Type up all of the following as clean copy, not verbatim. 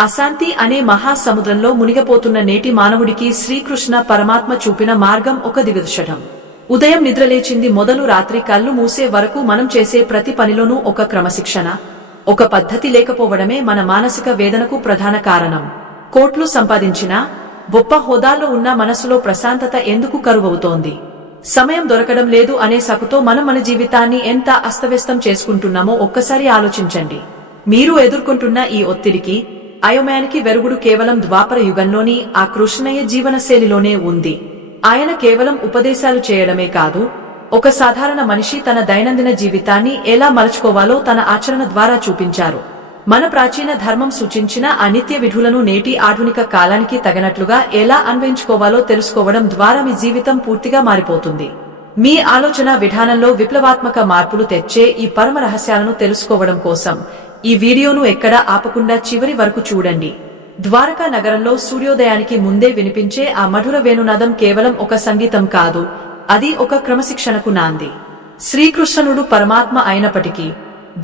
అశాంతి అనే మహాసముద్రంలో మునిగిపోతున్న నేటి మానవుడికి శ్రీకృష్ణ పరమాత్మ చూపిన మార్గం ఒక దివ్యదర్శనం. ఉదయం నిద్రలేచింది మొదలు రాత్రి కళ్ళు మూసే వరకు మనం చేసే ప్రతి పనిలోనూ ఒక క్రమశిక్షణ, ఒక పద్ధతి లేకపోవడమే మన మానసిక వేదనకు ప్రధాన కారణం. కోట్లు సంపాదించినా గొప్ప హోదాల్లో ఉన్న మనసులో ప్రశాంతత ఎందుకు కరువవుతోంది? సమయం దొరకడం లేదు అనే సాకుతో మనం మన జీవితాన్ని ఎంత అస్తవ్యస్తం చేసుకుంటున్నామో ఒక్కసారి ఆలోచించండి. మీరు ఎదుర్కొంటున్న ఈ ఒత్తిడికి, అయోమయానికి వెరుగుడు కేవలం ద్వాపర యుగంలోని ఆ కృష్ణయ్య జీవనశైలిలోనే ఉంది. ఆయన కేవలం ఉపదేశాలు చేయడమే కాదు, ఒక సాధారణ మనిషి తన దైనందిన జీవితాన్ని ఎలా మలచుకోవాలో తన ఆచరణ ద్వారా చూపించారు. మన ప్రాచీన ధర్మం సూచించిన ఆ నిత్య విధులను నేటి ఆధునిక కాలానికి తగినట్లుగా ఎలా అన్వయించుకోవాలో తెలుసుకోవడం ద్వారా మీ జీవితం పూర్తిగా మారిపోతుంది. మీ ఆలోచన విధానంలో విప్లవాత్మక మార్పులు తెచ్చే ఈ పరమ రహస్యాలను తెలుసుకోవడం కోసం ఈ వీడియోను ఎక్కడా ఆపకుండా చివరి వరకు చూడండి. ద్వారకా నగరంలో సూర్యోదయానికి ముందే వినిపించే ఆ మధుర వేణునాదం కేవలం ఒక సంగీతం కాదు, అది ఒక క్రమశిక్షణకు నాంది. శ్రీకృష్ణుడు పరమాత్మ అయినప్పటికీ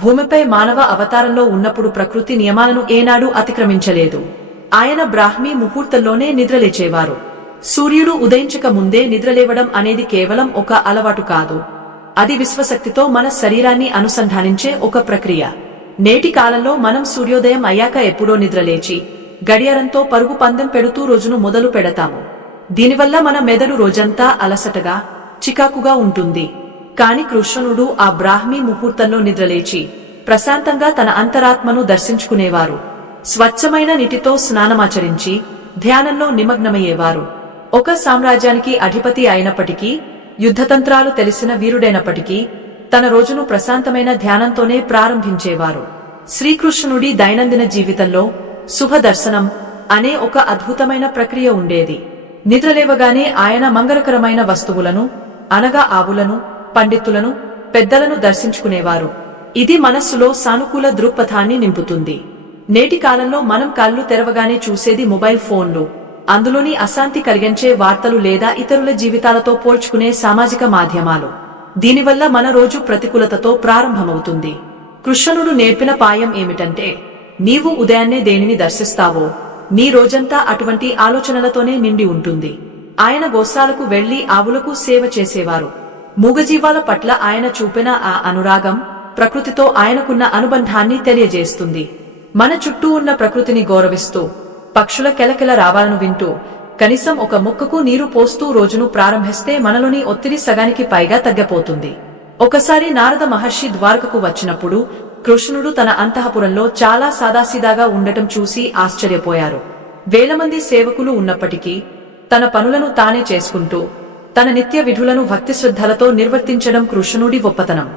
భూమిపై మానవ అవతారంలో ఉన్నప్పుడు ప్రకృతి నియమాలను ఏనాడూ అతిక్రమించలేదు. ఆయన బ్రాహ్మీ ముహూర్తంలోనే నిద్రలేచేవారు. సూర్యుడు ఉదయించక ముందే నిద్రలేవడం అనేది కేవలం ఒక అలవాటు కాదు, అది విశ్వశక్తితో మన శరీరాన్ని అనుసంధానించే ఒక ప్రక్రియ. నేటి కాలంలో మనం సూర్యోదయం అయ్యాక ఎప్పుడో నిద్రలేచి గడియారంతో పరుగు పందెం పెడుతూ రోజును మొదలు పెడతాము. దీనివల్ల మన మెదడు రోజంతా అలసటగా, చికాకుగా ఉంటుంది. కాని కృష్ణుడు ఆ బ్రాహ్మీ ముహూర్తంలో నిద్రలేచి ప్రశాంతంగా తన అంతరాత్మను దర్శించుకునేవారు. స్వచ్ఛమైన నీటితో స్నానమాచరించి ధ్యానంలో నిమగ్నమయ్యేవారు. ఒక సామ్రాజ్యానికి అధిపతి అయినప్పటికీ, యుద్ధతంత్రాలు తెలిసిన వీరుడైనప్పటికీ తన రోజును ప్రశాంతమైన ధ్యానంతోనే ప్రారంభించేవారు. శ్రీకృష్ణుడి దైనందిన జీవితంలో శుభ దర్శనం అనే ఒక అద్భుతమైన ప్రక్రియ ఉండేది. నిద్రలేవగానే ఆయన మంగళకరమైన వస్తువులను, అనగా ఆవులను, పండితులను, పెద్దలను దర్శించుకునేవారు. ఇది మనస్సులో సానుకూల దృక్పథాన్ని నింపుతుంది. నేటి కాలంలో మనం కళ్ళు తెరవగానే చూసేది మొబైల్ ఫోన్లు, అందులోని అశాంతి కలిగించే వార్తలు లేదా ఇతరుల జీవితాలతో పోల్చుకునే సామాజిక మాధ్యమాలు. దీనివల్ల మన రోజు ప్రతికూలతతో ప్రారంభమవుతుంది. కృష్ణుడు నేర్పిన పాయం ఏమిటంటే, నీవు ఉదయాన్నే దేనిని దర్శిస్తావో నీ రోజంతా అటువంటి ఆలోచనలతోనే నిండి ఉంటుంది. ఆయన గోశాలకు వెళ్లి ఆవులకు సేవ చేసేవారు. మూగజీవాల పట్ల ఆయన చూపిన ఆ అనురాగం ప్రకృతితో ఆయనకున్న అనుబంధాన్ని తెలియజేస్తుంది. మన చుట్టూ ఉన్న ప్రకృతిని గౌరవిస్తూ, పక్షుల కెలకెల రావాలను వింటూ, కనీసం ఒక మొక్కకు నీరు పోస్తూ రోజును ప్రారంభిస్తే మనలోని ఒత్తిడి సగానికి పైగా తగ్గిపోతుంది. ఒకసారి నారద మహర్షి ద్వారకకు వచ్చినప్పుడు కృష్ణుడు తన అంతఃపురంలో చాలా సాదాసీదాగా ఉండటం చూసి ఆశ్చర్యపోయారు. వేలమంది సేవకులు ఉన్నప్పటికీ తన పనులను తానే చేసుకుంటూ తన నిత్య విధులను భక్తి శ్రద్ధలతో నిర్వర్తించడం కృష్ణుడి గొప్పతనం.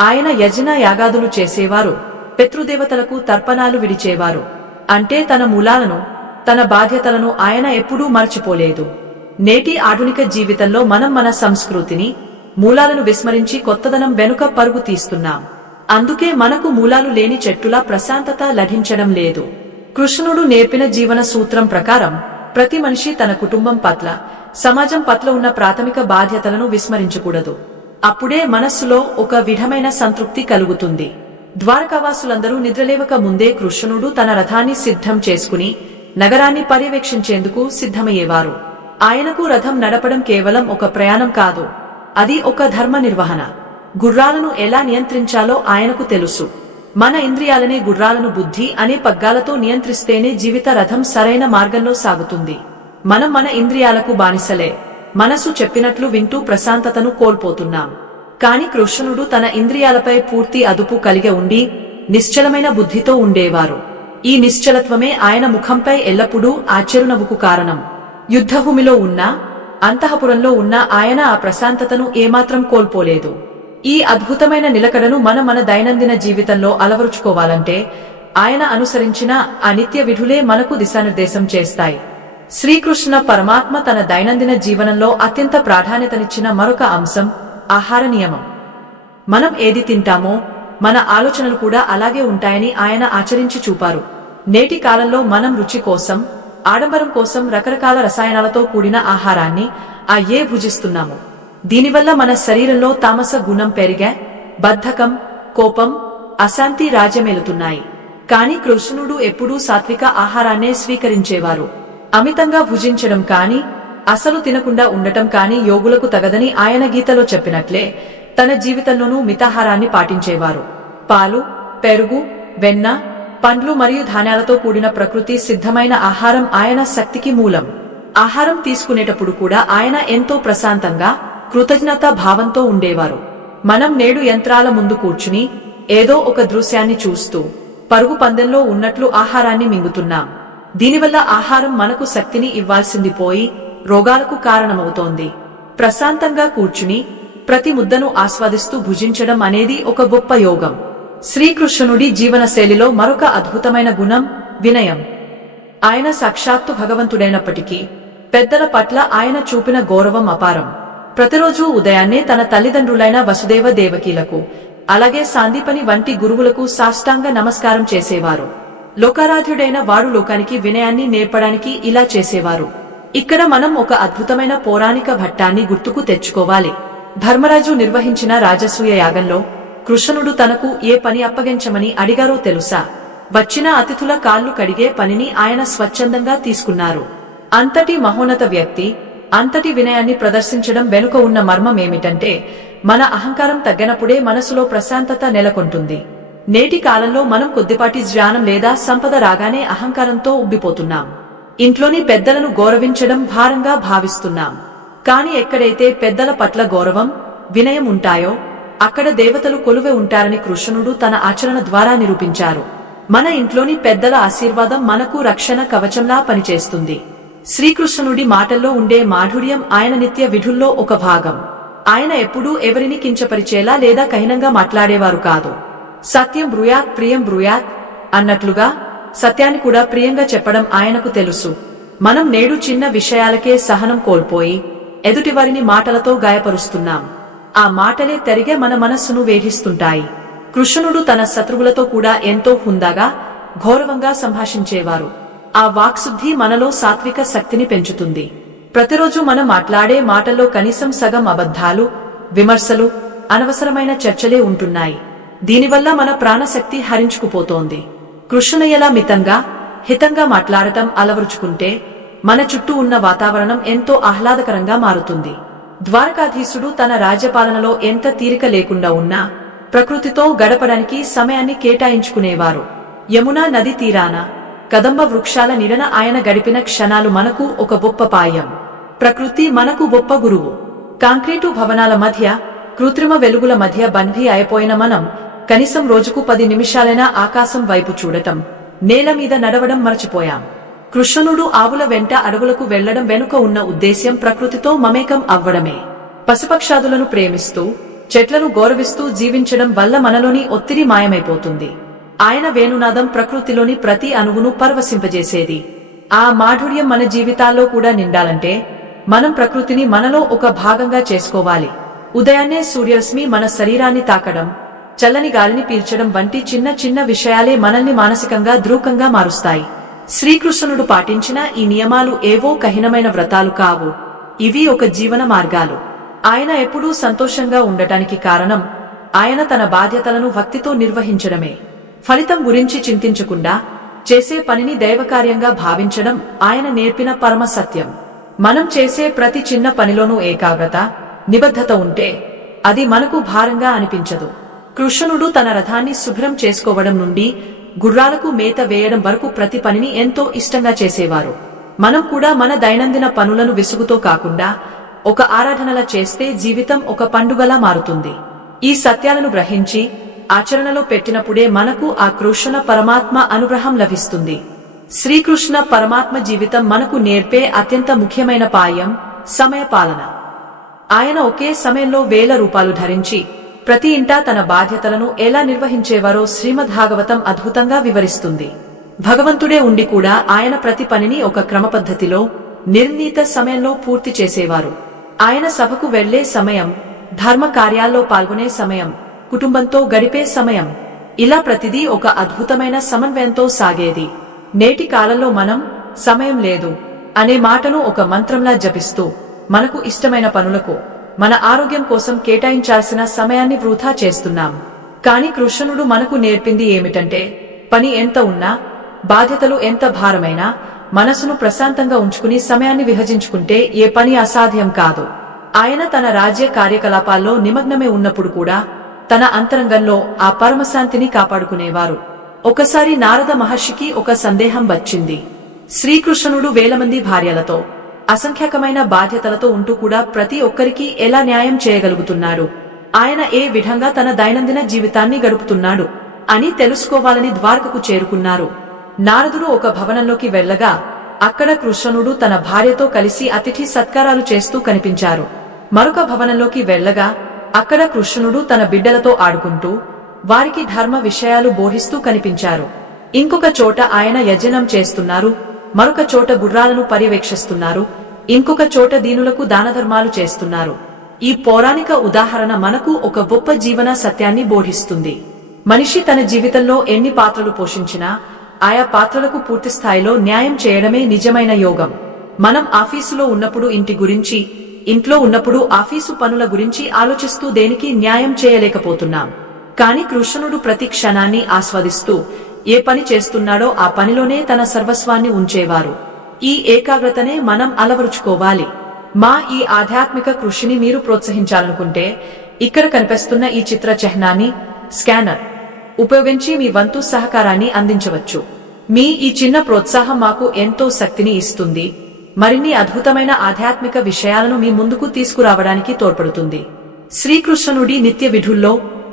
ఆయన యజ్ఞ యాగాదులు చేసేవారు, పితృదేవతలకు తర్పణాలు విడిచేవారు. అంటే తన మూలాలను, తన బాధ్యతలను ఆయన ఎప్పుడూ మర్చిపోలేదు. నేటి ఆధునిక జీవితంలో మనం మన సంస్కృతిని, మూలాలను విస్మరించి కొత్తదనం వెనుక పరుగు తీస్తున్నాం. అందుకే మనకు మూలాలు లేని చెట్టులా ప్రశాంతత లభించడం లేదు. కృష్ణుడు నేర్పిన జీవన సూత్రం ప్రకారం ప్రతి మనిషి తన కుటుంబం పట్ల, సమాజం పట్ల ఉన్న ప్రాథమిక బాధ్యతలను విస్మరించకూడదు. అప్పుడే మనస్సులో ఒక విధమైన సంతృప్తి కలుగుతుంది. ద్వారకావాసులందరూ నిద్రలేవక ముందే కృష్ణుడు తన రథాన్ని సిద్ధం చేసుకుని నగరాన్ని పర్యవేక్షించేందుకు సిద్ధమయ్యేవారు. ఆయనకు రథం నడపడం కేవలం ఒక ప్రయాణం కాదు, అది ఒక ధర్మ నిర్వహణ. గుర్రాలను ఎలా నియంత్రించాలో ఆయనకు తెలుసు. మన ఇంద్రియాలనే గుర్రాలను బుద్ధి అనే పగ్గాలతో నియంత్రిస్తేనే జీవిత రథం సరైన మార్గంలో సాగుతుంది. మనం మన ఇంద్రియాలకు బానిసలే, మనసు చెప్పినట్లు వింటూ ప్రశాంతతను కోల్పోతున్నాం. కాని కృష్ణుడు తన ఇంద్రియాలపై పూర్తి అదుపు కలిగి ఉండి నిశ్చలమైన బుద్ధితో ఉండేవారు. ఈ నిశ్చలత్వమే ఆయన ముఖంపై ఎల్లప్పుడూ ఆ చిరునవ్వుకు కారణం. యుద్ధభూమిలో ఉన్నా, అంతఃపురంలో ఉన్న ఆయన ఆ ప్రశాంతతను ఏమాత్రం కోల్పోలేదు. ఈ అద్భుతమైన నిలకడను మనం మన దైనందిన జీవితంలో అలవరుచుకోవాలంటే ఆయన అనుసరించిన ఆ నిత్య విధులే మనకు దిశానిర్దేశం చేస్తాయి. శ్రీకృష్ణ పరమాత్మ తన దైనందిన జీవనంలో అత్యంత ప్రాధాన్యతనిచ్చిన మరొక అంశం ఆహార నియమం. మనం ఏది తింటామో మన ఆలోచనలు కూడా అలాగే ఉంటాయని ఆయన ఆచరించి చూపారు. నేటి కాలంలో మనం రుచి కోసం, ఆడంబరం కోసం రకరకాల రసాయనాలతో కూడిన ఆహారాన్ని భుజిస్తున్నాము. దీనివల్ల మన శరీరంలో తామస గుణం పెరిగా బద్ధకం, కోపం, అశాంతి రాజ్యమేలుతున్నాయి. కాని కృష్ణుడు ఎప్పుడూ సాత్విక ఆహారాన్నే స్వీకరించేవారు. అమితంగా భుజించడం కాని, అసలు తినకుండా ఉండటం కాని యోగులకు తగదని ఆయన గీతలో చెప్పినట్లే తన జీవితంలోనూ మితాహారాన్ని పాటించేవారు. పాలు, పెరుగు, వెన్న, పండ్లు మరియు ధాన్యాలతో కూడిన ప్రకృతి సిద్ధమైన ఆహారం ఆయన శక్తికి మూలం. ఆహారం తీసుకునేటప్పుడు కూడా ఆయన ఎంతో ప్రశాంతంగా, కృతజ్ఞతా భావంతో ఉండేవారు. మనం నేడు యంత్రాల ముందు కూర్చుని ఏదో ఒక దృశ్యాన్ని చూస్తూ పరుగు పందెంలో ఉన్నట్లు ఆహారాన్ని మింగుతున్నాం. దీనివల్ల ఆహారం మనకు శక్తిని ఇవ్వాల్సింది పోయి రోగాలకు కారణమవుతోంది. ప్రశాంతంగా కూర్చుని ప్రతి ముద్దను ఆస్వాదిస్తూ భుజించడం అనేది ఒక గొప్ప యోగం. శ్రీకృష్ణుడి జీవనశైలిలో మరొక అద్భుతమైన గుణం వినయం. ఆయన సాక్షాత్తు భగవంతుడైనప్పటికీ పెద్దల పట్ల ఆయన చూపిన గౌరవం అపారం. ప్రతిరోజూ ఉదయాన్నే తన తల్లిదండ్రులైన వసుదేవ దేవకీలకు, అలాగే సాందీపని వంటి గురువులకు సాష్టాంగ నమస్కారం చేసేవారు. లోకారాధ్యుడైన వారు లోకానికి వినయాన్ని నేర్పడానికి ఇలా చేసేవారు. ఇక్కడ మనం ఒక అద్భుతమైన పౌరాణిక ఘట్టాన్ని గుర్తుకు తెచ్చుకోవాలి. ధర్మరాజు నిర్వహించిన రాజసూయ యాగంలో కృష్ణుడు తనకు ఏ పని అప్పగించమని అడిగారో తెలుసా? వచ్చిన అతిథుల కాళ్లు కడిగే పనిని ఆయన స్వచ్ఛందంగా తీసుకున్నారు. అంతటి మహోన్నత వ్యక్తి అంతటి వినయాన్ని ప్రదర్శించడం వెనుక ఉన్న మర్మమేమిటంటే, మన అహంకారం తగ్గినప్పుడే మనసులో ప్రశాంతత నెలకొంటుంది. నేటి కాలంలో మనం కొద్దిపాటి జ్ఞానం లేదా సంపద రాగానే అహంకారంతో ఉబ్బిపోతున్నాం. ఇంట్లోని పెద్దలను గౌరవించడం భారంగా భావిస్తున్నాం. కాని ఎక్కడైతే పెద్దల పట్ల గౌరవం, వినయం ఉంటాయో అక్కడ దేవతలు కొలువే ఉంటారని కృష్ణుడు తన ఆచరణ ద్వారా నిరూపించారు. మన ఇంట్లోని పెద్దల ఆశీర్వాదం మనకు రక్షణ కవచంలా పనిచేస్తుంది. శ్రీకృష్ణుడి మాటల్లో ఉండే మాధుర్యం ఆయన నిత్య విధుల్లో ఒక భాగం. ఆయన ఎప్పుడూ ఎవరిని కించపరిచేలా లేదా కఠినంగా మాట్లాడేవారు కాదు. సత్యం బ్రూయాత్ ప్రియం బ్రూయాత్ అన్నట్లుగా సత్యాన్ని కూడా ప్రియంగా చెప్పడం ఆయనకు తెలుసు. మనం నేడు చిన్న విషయాలకే సహనం కోల్పోయి ఎదుటివారిని మాటలతో గాయపరుస్తున్నాం. ఆ మాటలే తిరిగే మన మనస్సును వేధిస్తుంటాయి. కృష్ణుడు తన శత్రువులతో కూడా ఎంతో హుందాగా, గౌరవంగా సంభాషించేవారు. ఆ వాక్శుద్ధి మనలో సాత్విక శక్తిని పెంచుతుంది. ప్రతిరోజు మనం మాట్లాడే మాటల్లో కనీసం సగం అబద్ధాలు, విమర్శలు, అనవసరమైన చర్చలే ఉంటున్నాయి. దీనివల్ల మన ప్రాణశక్తి హరించుకుపోతోంది. కృష్ణయ్యలా మితంగా, హితంగా మాట్లాడటం అలవరుచుకుంటే మన చుట్టూ ఉన్న వాతావరణం ఎంతో ఆహ్లాదకరంగా మారుతుంది. ద్వారకాధీశుడు తన రాజ్యపాలనలో ఎంత తీరిక లేకుండా ఉన్నా ప్రకృతితో గడపడానికి సమయాన్ని కేటాయించుకునేవారు. యమునా నది తీరాన, కదంబ వృక్షాల నీడన ఆయన గడిపిన క్షణాలు మనకు ఒక గొప్ప పాయం. ప్రకృతి మనకు గొప్ప గురువు. కాంక్రీటు భవనాల మధ్య, కృత్రిమ వెలుగుల మధ్య బంధీ అయిపోయిన మనం కనీసం రోజుకు 10 నిమిషాలైనా ఆకాశం వైపు చూడటం, నేల మీద నడవడం మర్చిపోయాం. కృష్ణుడు ఆవుల వెంట అడవులకు వెళ్లడం వెనుక ఉన్న ఉద్దేశ్యం ప్రకృతితో మమేకం అవ్వడమే. పశుపక్షాదులను ప్రేమిస్తూ, చెట్లను గౌరవిస్తూ జీవించడం వల్ల మనలోని ఒత్తిడి మాయమైపోతుంది. ఆయన వేణునాదం ప్రకృతిలోని ప్రతి అణువును పరవశింపజేసేది. ఆ మాధుర్యం మన జీవితాల్లో కూడా నిండాలంటే మనం ప్రకృతిని మనలో ఒక భాగంగా చేసుకోవాలి. ఉదయాన్నే సూర్యరశ్మి మన శరీరాన్ని తాకడం, చల్లని గాలిని పీల్చడం వంటి చిన్న చిన్న విషయాలే మనల్ని మానసికంగా ద్రూకంగా మారుస్తాయి. శ్రీకృష్ణుడు పాటించిన ఈ నియమాలు ఏవో కఠినమైన వ్రతాలు కావు. ఇవి ఒక జీవన మార్గాలు. ఆయన ఎప్పుడూ సంతోషంగా ఉండటానికి కారణం ఆయన తన బాధ్యతలను భక్తితో నిర్వహించడమే. ఫలితం గురించి చింతించకుండా చేసే పనిని దైవకార్యంగా భావించడం ఆయన నేర్పిన పరమ సత్యం. మనం చేసే ప్రతి చిన్న పనిలోనూ ఏకాగ్రత, నిబద్ధత ఉంటే అది మనకు భారంగా అనిపించదు. కృష్ణుడు తన రథాన్ని శుభ్రం చేసుకోవడం నుండి గుర్రాలకు మేత వేయడం వరకు ప్రతి పనిని ఎంతో ఇష్టంగా చేసేవారు. మనం కూడా మన దైనందిన పనులను విసుగుతో కాకుండా ఒక ఆరాధనలా చేస్తే జీవితం ఒక పండుగలా మారుతుంది. ఈ సత్యాలను గ్రహించి ఆచరణలో పెట్టినప్పుడే మనకు ఆ కృష్ణ పరమాత్మ అనుగ్రహం లభిస్తుంది. శ్రీకృష్ణ పరమాత్మ జీవితం మనకు నేర్పే అత్యంత ముఖ్యమైన పాయం సమయపాలన. ఆయన ఒకే సమయంలో 1000 రూపాలు ధరించి ప్రతి ఇంటా తన బాధ్యతలను ఎలా నిర్వహించేవారో శ్రీమద్భాగవతం అద్భుతంగా వివరిస్తుంది. భగవంతుడే ఉండి కూడా ఆయన ప్రతి పనిని ఒక క్రమపద్ధతిలో, నిర్ణీత సమయంలో పూర్తి చేసేవారు. ఆయన సభకు వెళ్లే సమయం, ధర్మ కార్యాల్లో పాల్గొనే సమయం, కుటుంబంతో గడిపే సమయం, ఇలా ప్రతిదీ ఒక అద్భుతమైన సమన్వయంతో సాగేది. నేటి కాలంలో మనం సమయం లేదు అనే మాటను ఒక మంత్రంలా జపిస్తూ మనకు ఇష్టమైన పనులకు, మన ఆరోగ్యం కోసం కేటాయించాల్సిన సమయాన్ని వృధా చేస్తున్నాం. కాని కృష్ణుడు మనకు నేర్పింది ఏమిటంటే పని ఎంత ఉన్నా, బాధ్యతలు ఎంత భారమైనా మనసును ప్రశాంతంగా ఉంచుకుని సమయాన్ని విభజించుకుంటే ఏ పని అసాధ్యం కాదు. ఆయన తన రాజ్య కార్యకలాపాల్లో నిమగ్నమే ఉన్నప్పుడు కూడా తన అంతరంగంలో ఆ పరమశాంతిని కాపాడుకునేవారు. ఒకసారి నారద మహర్షికి ఒక సందేహం వచ్చింది. శ్రీకృష్ణుడు వేలమంది భార్యలతో, అసంఖ్యాకమైన బాధ్యతలతో ఉంటూ కూడా ప్రతి ఒక్కరికి ఎలా న్యాయం చేయగలుగుతున్నాడు? ఆయన ఏ విధంగా తన దైనందిన జీవితాన్ని గడుపుతున్నాడు అని తెలుసుకోవాలని ద్వారకకు చేరుకున్నారు. నారదుడు ఒక భవనంలోకి వెళ్లగా అక్కడ కృష్ణుడు తన భార్యతో కలిసి అతిథి సత్కారాలు చేస్తూ కనిపించారు. మరొక భవనంలోకి వెళ్లగా అక్కడ కృష్ణుడు తన బిడ్డలతో ఆడుకుంటూ వారికి ధర్మ విషయాలు బోధిస్తూ కనిపించారు. ఇంకొక చోట ఆయన యజ్ఞం చేస్తున్నారు, మరొక చోట గుర్రాలను పర్యవేక్షిస్తున్నారు, ఇంకొక చోట దీనులకు దానధర్మాలు చేస్తున్నారు. ఈ పౌరాణిక ఉదాహరణ మనకు ఒక గొప్ప జీవన సత్యాన్ని బోధిస్తుంది. మనిషి తన జీవితంలో ఎన్ని పాత్రలు పోషించినా ఆయా పాత్రలకు పూర్తిస్థాయిలో న్యాయం చేయడమే నిజమైన యోగం. మనం ఆఫీసులో ఉన్నప్పుడు ఇంటి గురించి, ఇంట్లో ఉన్నప్పుడు ఆఫీసు పనుల గురించి ఆలోచిస్తూ దేనికి న్యాయం చేయలేకపోతున్నాం. కాని కృష్ణుడు ప్రతి క్షణాన్ని ఆస్వాదిస్తూ ఏ పని చేస్తున్నాడో ఆ పనిలోనే తన సర్వస్వాన్ని ఉంచేవారు. ఈ ఏకాగ్రతనే మనం అలవరుచుకోవాలి. మా ఈ ఆధ్యాత్మిక కృషిని మీరు ప్రోత్సహించాలనుకుంటే ఇక్కడ కనిపిస్తున్న ఈ చిత్ర చిహ్నాన్ని స్కానర్ ఉపయోగించి మీ వంతు సహకారాన్ని అందించవచ్చు. మీ ఈ చిన్న ప్రోత్సాహం మాకు ఎంతో శక్తిని ఇస్తుంది, మరిన్ని అద్భుతమైన ఆధ్యాత్మిక విషయాలను మీ ముందుకు తీసుకురావడానికి తోడ్పడుతుంది. శ్రీకృష్ణుడి నిత్య విధుల్లో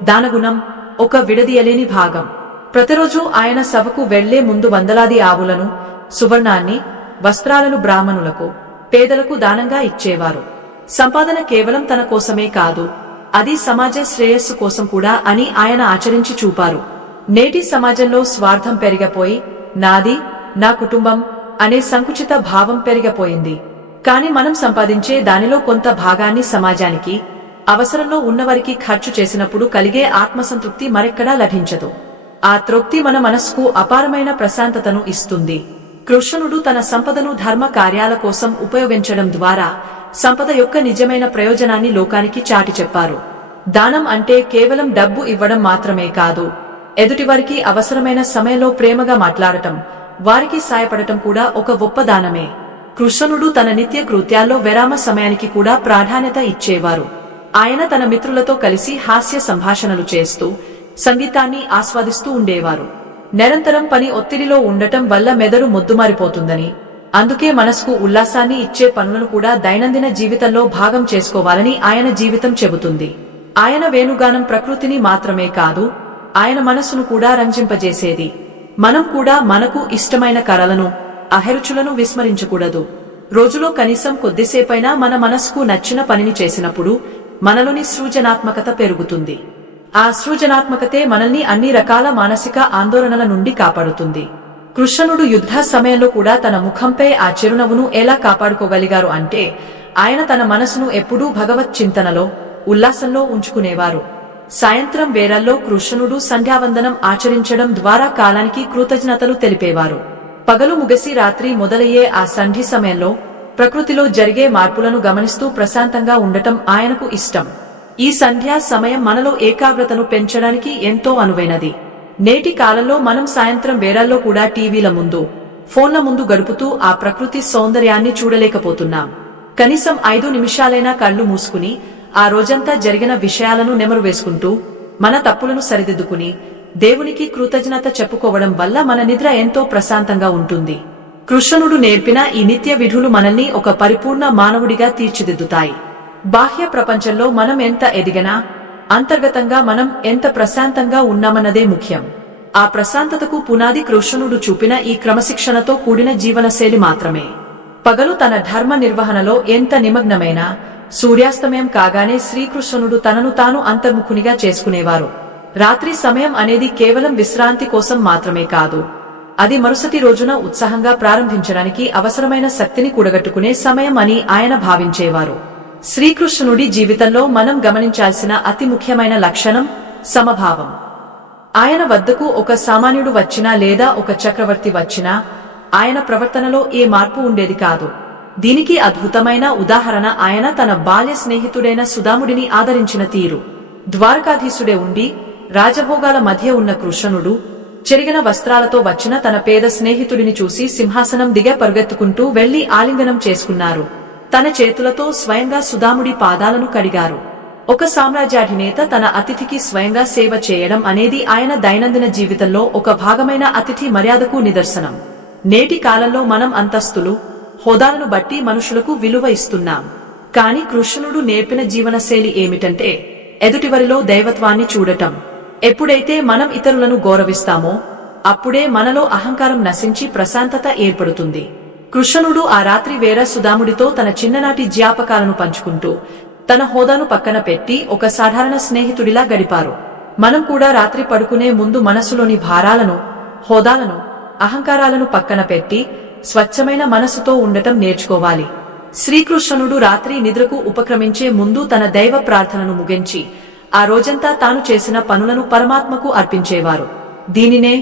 దానగుణం ఒక విడదీయలేని భాగం. ప్రతిరోజు ఆయన సభకు వెళ్లే ముందు వందలాది ఆవులను, సువర్ణాన్ని, వస్త్రాలను బ్రాహ్మణులకు, పేదలకు దానంగా ఇచ్చేవారు. సంపాదన కేవలం తన కోసమే కాదు, అది సమాజ శ్రేయస్సు కోసం కూడా అని ఆయన ఆచరించి చూపారు. నేటి సమాజంలో స్వార్థం పెరిగిపోయి నాది, నా కుటుంబం అనే సంకుచిత భావం పెరిగిపోయింది. కాని మనం సంపాదించే దానిలో కొంత భాగాన్ని సమాజానికి, అవసరంలో ఉన్నవారికి ఖర్చు చేసినప్పుడు కలిగే ఆత్మసంతృప్తి మరెక్కడా లభించదు. ఆ తృప్తి మన మనస్సుకు అపారమైన ప్రశాంతతను ఇస్తుంది. కృష్ణుడు తన సంపదను ధర్మ కార్యాల కోసం ఉపయోగించడం ద్వారా సంపద యొక్క నిజమైన ప్రయోజనాన్ని లోకానికి చాటి చెప్పారు. దానం అంటే కేవలం డబ్బు ఇవ్వడం మాత్రమే కాదు, ఎదుటివారికి అవసరమైన సమయంలో ప్రేమగా మాట్లాడటం, వారికి సాయపడటం కూడా ఒక గొప్ప దానమే. కృష్ణుడు తన నిత్య కృత్యాల్లో విరామ సమయానికి కూడా ప్రాధాన్యత ఇచ్చేవారు. ఆయన తన మిత్రులతో కలిసి హాస్య సంభాషణలు చేస్తూ సంగీతాన్ని ఆస్వాదిస్తూ ఉండేవారు. నిరంతరం పని ఒత్తిడిలో ఉండటం వల్ల మెదడు మొద్దుమారిపోతుందని, అందుకే మనసుకు ఉల్లాసాన్ని ఇచ్చే పనులను కూడా దైనందిన జీవితంలో భాగం చేసుకోవాలని ఆయన జీవితం చెబుతుంది. ఆయన వేణుగానం ప్రకృతిని మాత్రమే కాదు, ఆయన మనసును కూడా రంజింపజేసేది. మనం కూడా మనకు ఇష్టమైన కళలను, అభిరుచులను విస్మరించకూడదు. రోజులో కనీసం కొద్దిసేపైనా మన మనసుకు నచ్చిన పనిని చేసినప్పుడు మనలోని సృజనాత్మకత పెరుగుతుంది. ఆ సృజనాత్మకతే మనల్ని అన్ని రకాల మానసిక ఆందోళనల నుండి కాపాడుతుంది. కృష్ణుడు యుద్ధ సమయంలో కూడా తన ముఖంపై ఆ చిరునవ్వును ఎలా కాపాడుకోగలిగారు అంటే ఆయన తన మనసును ఎప్పుడూ భగవత్ చింతనలో, ఉల్లాసంలో ఉంచుకునేవారు. సాయంత్రం వేళల్లో కృష్ణుడు సంధ్యావందనం ఆచరించడం ద్వారా కాలానికి కృతజ్ఞతలు తెలిపేవారు. పగలు ముగిసి రాత్రి మొదలయ్యే ఆ సంధి సమయంలో ప్రకృతిలో జరిగే మార్పులను గమనిస్తూ ప్రశాంతంగా ఉండటం ఆయనకు ఇష్టం. ఈ సంధ్యా సమయం మనలో ఏకాగ్రతను పెంచడానికి ఎంతో అనువైనది. నేటి కాలంలో మనం సాయంత్రం వేళల్లో కూడా టీవీల ముందు, ఫోన్ల ముందు గడుపుతూ ఆ ప్రకృతి సౌందర్యాన్ని చూడలేకపోతున్నాం. కనీసం 5 నిమిషాలైనా కళ్లు మూసుకుని ఆ రోజంతా జరిగిన విషయాలను నెమరు వేసుకుంటూ మన తప్పులను సరిదిద్దుకుని దేవునికి కృతజ్ఞత చెప్పుకోవడం వల్ల మన నిద్ర ఎంతో ప్రశాంతంగా ఉంటుంది. కృష్ణుడు నేర్పిన ఈ నిత్య విధులు మనల్ని ఒక పరిపూర్ణ మానవుడిగా తీర్చిదిద్దుతాయి. బాహ్య ప్రపంచంలో మనం ఎంత ఎదిగినా అంతర్గతంగా మనం ఎంత ప్రశాంతంగా ఉన్నామన్నదే ముఖ్యం. ఆ ప్రశాంతతకు పునాది కృష్ణుడు చూపిన ఈ క్రమశిక్షణతో కూడిన జీవనశైలి మాత్రమే. పగలు తన ధర్మ నిర్వహణలో ఎంత నిమగ్నమైనా సూర్యాస్తమయం కాగానే శ్రీకృష్ణుడు తనను తాను అంతర్ముఖునిగా చేసుకునేవారు. రాత్రి సమయం అనేది కేవలం విశ్రాంతి కోసం మాత్రమే కాదు, అది మరుసటి రోజున ఉత్సాహంగా ప్రారంభించడానికి అవసరమైన శక్తిని కూడగట్టుకునే సమయం అని ఆయన భావించేవారు. శ్రీకృష్ణుడి జీవితంలో మనం గమనించాల్సిన అతి ముఖ్యమైన లక్షణం సమభావం. ఆయన వద్దకు ఒక సామాన్యుడు వచ్చినా లేదా ఒక చక్రవర్తి వచ్చినా ఆయన ప్రవర్తనలో ఏ మార్పు ఉండేది కాదు. దీనికి అద్భుతమైన ఉదాహరణ ఆయన తన బాల్య స్నేహితుడైన సుదాముడిని ఆదరించిన తీరు. ద్వారకాధీశుడే ఉండి రాజభోగాల మధ్య ఉన్న కృష్ణుడు చెరిగిన వస్త్రాలతో వచ్చిన తన పేద స్నేహితుడిని చూసి సింహాసనం దిగ పరుగెత్తుకుంటూ వెళ్లి ఆలింగనం చేసుకున్నారు. తన చేతులతో స్వయంగా సుదాముడి పాదాలను కడిగారు. ఒక సామ్రాజ్యాధినేత తన అతిథికి స్వయంగా సేవ చేయడం అనేది ఆయన దైనందిన జీవితంలో ఒక భాగమైన అతిథి మర్యాదకు నిదర్శనం. నేటి కాలంలో మనం అంతస్తులు, హోదాలను బట్టి మనుషులకు విలువ ఇస్తున్నాం. కాని కృష్ణుడు నేర్పిన జీవనశైలి ఏమిటంటే ఎదుటివరిలో దైవత్వాన్ని చూడటం. ఎప్పుడైతే మనం ఇతరులను గౌరవిస్తామో అప్పుడే మనలో అహంకారం నశించి ప్రశాంతత ఏర్పడుతుంది. కృష్ణుడు ఆ రాత్రి వేర సుదాముడితో తన చిన్ననాటి జ్ఞాపకాలను పంచుకుంటూ తన హోదాను పక్కన పెట్టి ఒక సాధారణ స్నేహితుడిలా గడిపారు. మనం కూడా రాత్రి పడుకునే ముందు మనసులోని భారాలను, హోదాలను, అహంకారాలను పక్కన పెట్టి స్వచ్ఛమైన మనసుతో ఉండటం నేర్చుకోవాలి. శ్రీకృష్ణుడు రాత్రి నిద్రకు ఉపక్రమించే ముందు తన దైవ ప్రార్థనను ముగించి ఆ రోజంతా తాను చేసిన పనులను పరమాత్మకు అర్పించేవారు. దీనినే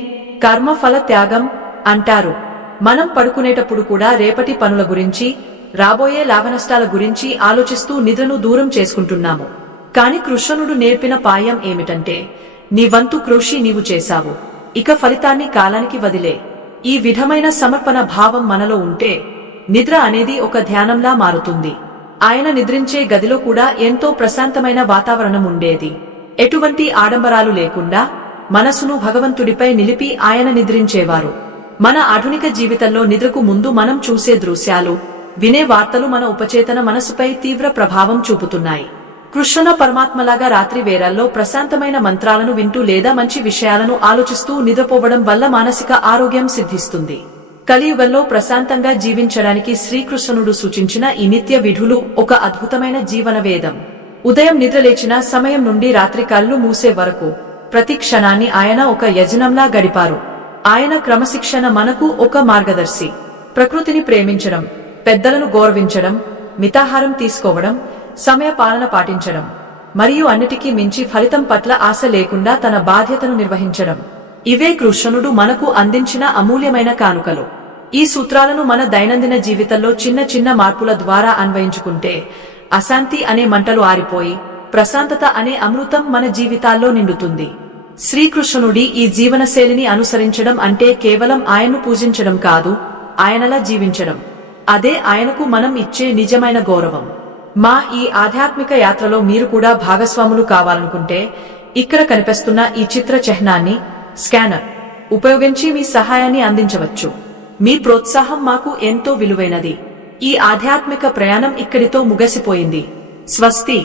కర్మఫల త్యాగం అంటారు. మనం పడుకునేటప్పుడు కూడా రేపటి పనుల గురించి, రాబోయే లాభనష్టాల గురించి ఆలోచిస్తూ నిద్రను దూరం చేసుకుంటున్నాము. కాని కృష్ణుడు నేర్పిన పాయం ఏమిటంటే నీ వంతు కృషి నీవు చేశావు, ఇక ఫలితాన్ని కాలానికి వదిలే. ఈ విధమైన సమర్పణ భావం మనలో ఉంటే నిద్ర అనేది ఒక ధ్యానంలా మారుతుంది. ఆయన నిద్రించే గదిలో కూడా ఎంతో ప్రశాంతమైన వాతావరణం ఉండేది. ఎటువంటి ఆడంబరాలు లేకుండా మనసును భగవంతుడిపై నిలిపి ఆయన నిద్రించేవారు. మన ఆధునిక జీవితంలో నిద్రకు ముందు మనం చూసే దృశ్యాలు, వినే వార్తలు మన ఉపచేతన మనసుపై తీవ్ర ప్రభావం చూపుతున్నాయి. కృష్ణ పరమాత్మలాగా రాత్రి వేళల్లో ప్రశాంతమైన మంత్రాలను వింటూ లేదా మంచి విషయాలను ఆలోచిస్తూ నిద్రపోవడం వల్ల మానసిక ఆరోగ్యం సిద్ధిస్తుంది. కలియుగంలో ప్రశాంతంగా జీవించడానికి శ్రీకృష్ణుడు సూచించిన ఈ నిత్య విధులు ఒక అద్భుతమైన జీవన వేదం. ఉదయం నిద్రలేచిన సమయం నుండి రాత్రి కళ్ళు మూసే వరకు ప్రతి క్షణాన్ని ఆయన ఒక యజనంలా గడిపారు. ఆయన క్రమశిక్షణ మనకు ఒక మార్గదర్శి. ప్రకృతిని ప్రేమించడం, పెద్దలను గౌరవించడం, మితాహారం తీసుకోవడం, సమయ పాలన పాటించడం, మరియు అన్నిటికీ మించి ఫలితం పట్ల ఆశ లేకుండా తన బాధ్యతను నిర్వహించడం, ఇవే కృష్ణుడు మనకు అందించిన అమూల్యమైన కానుకలు. ఈ సూత్రాలను మన దైనందిన జీవితంలో చిన్న చిన్న మార్పుల ద్వారా అన్వయించుకుంటే అశాంతి అనే మంటలు ఆరిపోయి ప్రశాంతత అనే అమృతం మన జీవితాల్లో నిండుతుంది. శ్రీకృష్ణుడి ఈ జీవనశైలిని అనుసరించడం అంటే కేవలం ఆయన్ను పూజించడం కాదు, ఆయనలా జీవించడం. అదే ఆయనకు మనం ఇచ్చే నిజమైన గౌరవం. మా ఈ ఆధ్యాత్మిక యాత్రలో మీరు కూడా భాగస్వాములు కావాలనుకుంటే ఇక్కడ కనిపిస్తున్న ఈ చిత్ర చిహ్నాన్ని, స్కానర్ ఉపయోగించి మీ సహాయాన్ని అందించవచ్చు. మీ ప్రోత్సాహం మాకు ఎంతో విలువైనది. ఈ ఆధ్యాత్మిక ప్రయాణం ఇక్కడితో ముగిసిపోయింది. స్వస్తి.